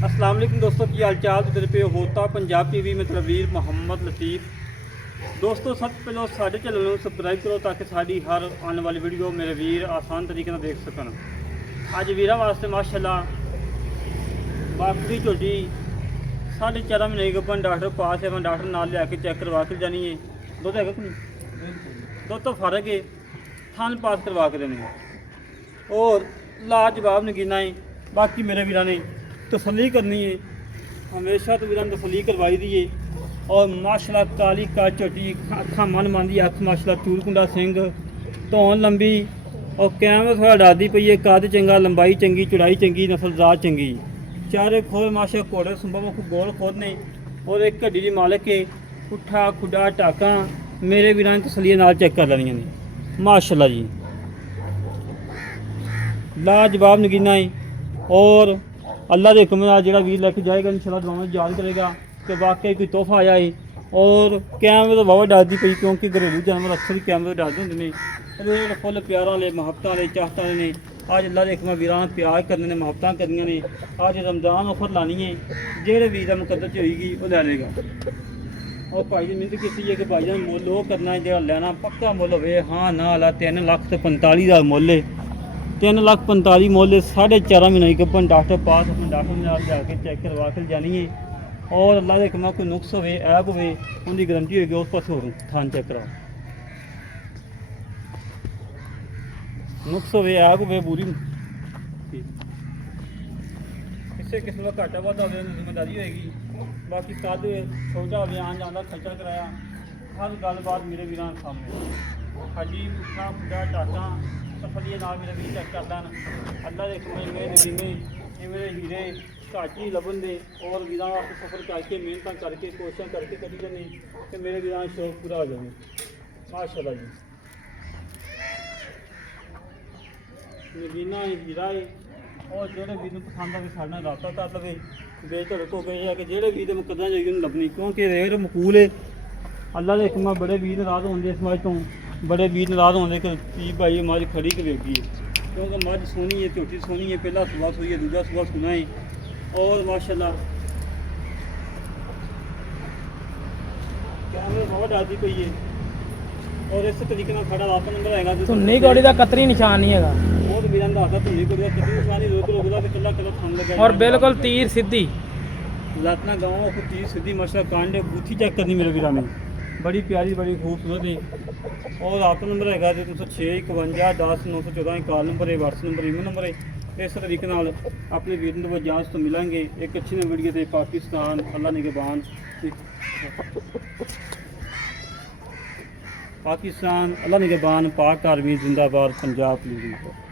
अस्सलाम वालेकुम दोस्तों, की हाल चाल तो पे होता पंजाब टीवी में तलवीर मोहम्मद लतीफ़। दोस्तों सबसे पहले साढ़े चैनल को सबसक्राइब करो ताकि साड़ी हर आने वाली वीडियो मेरे वीर आसान तरीके से देख सकन। अज वीर वास्ते माशाल्लाह बाकरी झोटी 4.5 महीने गब्बन डॉक्टर पास है। मैं डॉक्टर नाल लिया के चेक करवा के जानी है। दुध है कि नहीं? दुध तो फर्क है, थान पास करवा के देनी है और लाजवाब नगीना है। बाकी मेरे वीर ने तसली करनी है, हमेशा तो वीर तसली करवाई दी है। और माशाल्लाह काली का झोटी अखा मन मानदी अख माशाल्लाह चूलकुंडा सिंह धौन लंबी और कैमरा थोड़ा डादी पई है। कद चंगा, लंबाई चंगी, चौड़ाई चंगी, नस्लजात चंगी, चारे खोल माशा घोड़े सुंबा मुख गोल खोद ने और एक घड़ी की मालिक है। पुट्ठा खुडा टाका मेरे वीर ने तसलिए नाल चेक कर लेनिया ने माशाल्लाह जी। लाजवाब नगीना है और अल्लाह के हुक्म नाल जिहड़ा वीर लैके जाएगा इंशाल्लाह दुआवां याद करेगा कि वाकई कोई तोहफा आया है। और कैमरे तो वावा डरदी पई क्योंकि घरेलू जानवर अक्सर ही कैमरे डरदे होंदे ने। रेट फुल प्यारा वाले मुहब्बत वाले चाहता ने। अज अल्लाह के हुक्म वीरां प्यार करने ने, मुहब्बतां करनियां ने। अज रमजान ऑफर लानी है, जेहड़े वीर दा मुकद्दर च होएगी वो लै लेगा। और भाई जी मिहनत की है कि भाई जान मुल वो करना है जो लैना पक्का मुल हो। हाँ ना ला 3,45,000 मुल है, 3,45,000 मुल 4.5 महीने गब्बन डॉक्टर पास अपने डॉक्टर नाल जाके चेक करवा के जानी है। और अल्लाह के हुक्म कोई नुक्स हो ऐब हो उनकी गारंटी होगी उस पास हो थान चेक कराओ। नुक्स हो ऐब हो पूरी किसी किस्म का घाटा वाधा हो जिम्मेदारी होएगी। बाकी कद छोटा हो आन जान का खर्चा कराया हर गलबात मेरे वीर सामने। हड्डी उठा खुदा टाटा सफलिए नाल मेरे वीर चेक कर लैन। अल्लाह के हुक्म मेरे हीरे घट ही लभन दे और वीर वास्ते सफर करके मेहनत करके कोशिश करके करी जाने कि मेरे वीर शौक पूरा हो जाए माशाल्लाह जी। नगीना हीरा है और जोड़े वीर पसंद आए साढ़े नाल राबता कर लवे। बेझड़क हो गए कि जेड़े वीर मुकद्दर जाइए लभनी क्योंकि रेट मकूल है। अल्लाह के हुक्म बड़े वीर नाराज होंगे इस मझ तो, बड़े वीर नाराज होंगे कि ची भाई मझ खड़ी कि वेगी है क्योंकि मझ सोहनी है, झोटी सोहनी है। पहला सुबह सोई है, दूजा सुबह सुना है और माशाल्लाह कैमरे बहुत डालती पई है। और इस तरीके नाल खड़ा आपका नंबर आएगा तो ਧੁੰਨੀ ਗੋੜੀ ਦਾ ਕਤਰੀ ਨਿਸ਼ਾਨ ਨਹੀਂ ਹੈਗਾ बहुत वीर दादा धुनी को कितनी निशानी रोक रोकदा तो कला कला थम लगा ਔਰ ਬਿਲਕੁਲ ਤੀਰ ਸਿੱਧੀ लातना गाँव को तीर सीधी मशा कांडे बूथी चेक करनी मेरे वीर ने बड़ी प्यारी बड़ी खूबसूरत है। और आपका नंबर है 306 51 10 914 कॉल नंबर है, व्हाट्सएप नंबर, ईमेल नंबर है। इस तरीके नाल अपने वीर को जांच तो मिलेंगे एक अच्छी वीडियो से। पाकिस्तान अल्लाह निगहबान, पाकिस्तान अल्लाह निगहबान, पाक आर्मी जिंदाबाद, पंजाब पुलिस।